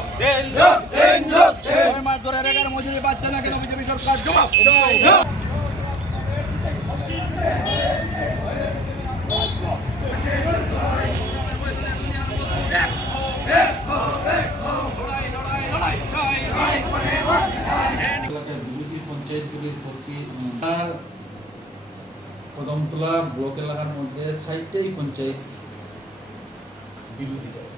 জবাব দেন, ছয় মাস ধরে বেকার মজুরি পাচ্ছে না কেন বিজেপি সরকার? জবাব দেন। এলাকার বিরোধী পঞ্চায়েতগুলির প্রতি কদমতলা ব্লক এলাকার মধ্যে ৬০টাই পঞ্চায়েত বিরোধী দল।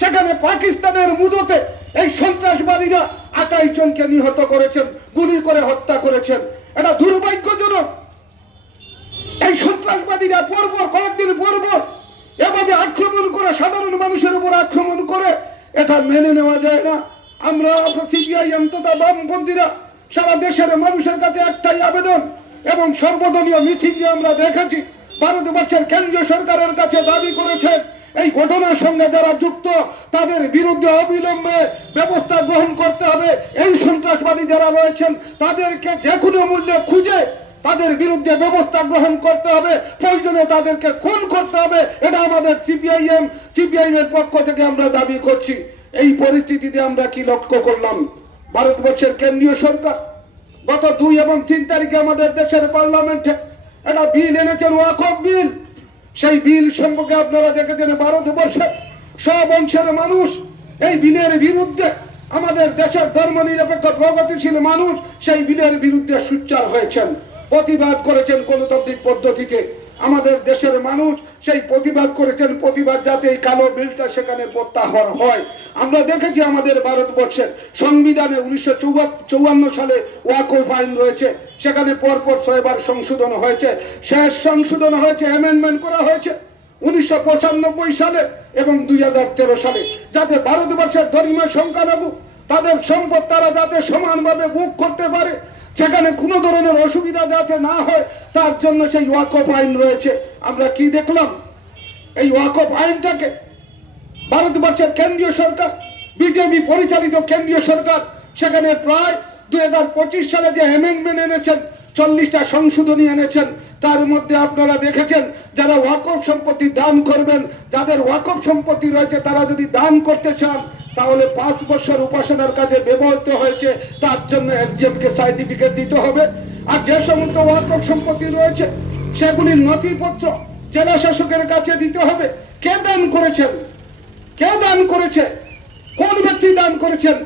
সেখানে পাকিস্তানের মুদতে এই সন্ত্রাসবাদীরা ২৮ জনকে নিহত করেছেন, গুলি করে হত্যা করেছেন। এটা দুর্ভাগ্যজনক। এই সন্ত্রাসবাদীরা পরপর কয়েকদিন পরপর এভাবে আক্রমণ করে, সাধারণ মানুষের উপর আক্রমণ করে, এটা মেনে নেওয়া যায় না। আমরা সিপিআইএম তথা বামপন্থীরা সারা দেশের মানুষের কাছে একটাই আবেদন এবং সর্বদলীয় মিছিলে আমরা দেখেছি, ভারতবর্ষের কেন্দ্রীয় সরকারের কাছে দাবি করেছেন এই ঘটনার সঙ্গে যারা যুক্ত তাদের বিরুদ্ধে অবিলম্বে ব্যবস্থা গ্রহণ করতে হবে। এই সন্ত্রাসবাদী যারা রয়েছেন তাদেরকে যে কোনো মূল্যে খুঁজে তাদের বিরুদ্ধে ব্যবস্থা গ্রহণ করতে হবে, প্রয়োজনে তাদেরকে খুন করতে হবে। এটা আমাদের সিপিআইএম এর পক্ষ থেকে আমরা দাবি করছি। এই পরিস্থিতিতে আমরা কি লক্ষ্য করলাম? ভারতবর্ষের কেন্দ্রীয় সরকার গত ২ এবং ৩ তারিখে আমাদের দেশের পার্লামেন্টে একটা বিল এনেছেন, ওয়াকফ বিল। সেই বিল সম্পর্কে আপনারা দেখেছেন ভারতবর্ষের সব অংশের মানুষ এই বিলের বিরুদ্ধে, আমাদের দেশের ধর্মনিরপেক্ষ প্রগতিশীল মানুষ সেই বিলের বিরুদ্ধে সোচ্চার হয়েছেন, প্রতিবাদ করেছেন গণতান্ত্রিক পদ্ধতিতে। আমাদের দেশের মানুষ সেই প্রতিবাদ করেছেন, প্রতিবাদ যাতে এই কালো বিলটা সেখানে প্রত্যাহার হয়। আমরা দেখেছি আমাদের ভারতবর্ষের সংবিধানে 1954 সালে ওয়াকফ আইন রয়েছে, সেখানে পরপর 6 বার সংশোধন হয়েছে। শেষ সংশোধন হয়েছে, অ্যামেন্ডমেন্ট করা হয়েছে 1995 সালে এবং 2013 সালে, যাতে ভারতবর্ষের ধর্মীয় সংখ্যালঘু তাদের সম্পদ তারা যাতে সমানভাবে ভোগ করতে পারে, সেখানে কোনো ধরনের অসুবিধা যাতে না হয়, তার জন্য সেই ওয়াকফ আইন রয়েছে। আমরা কি দেখলাম? এই ওয়াকফ আইনটাকে ভারতবর্ষের কেন্দ্রীয় সরকার, বিজেপি পরিচালিত কেন্দ্রীয় সরকার, সেখানে প্রায় 2025 সালে যে অ্যামেন্ডমেন্ট এনেছেন, 40টা সংশোধনী এনেছেন, তার মধ্যে আপনারা দেখেছেন যারা ওয়াকফ সম্পত্তি দান করবেন, যাদের ওয়াকফ সম্পত্তি রয়েছে তারা যদি দান করতে চান তাহলে 5 বছর উপাসনার কাজে ব্যবহৃত হয়েছে তার জন্য একজনকে সার্টিফিকেট দিতে হবে। আর যে সমস্ত ওয়াকফ সম্পত্তি রয়েছে সেগুলির নথিপত্র জেলা শাসকের কাছে দিতে হবে। কে দান করেছেন, কে দান করেছে, কোন ব্যক্তি দান করেছেন,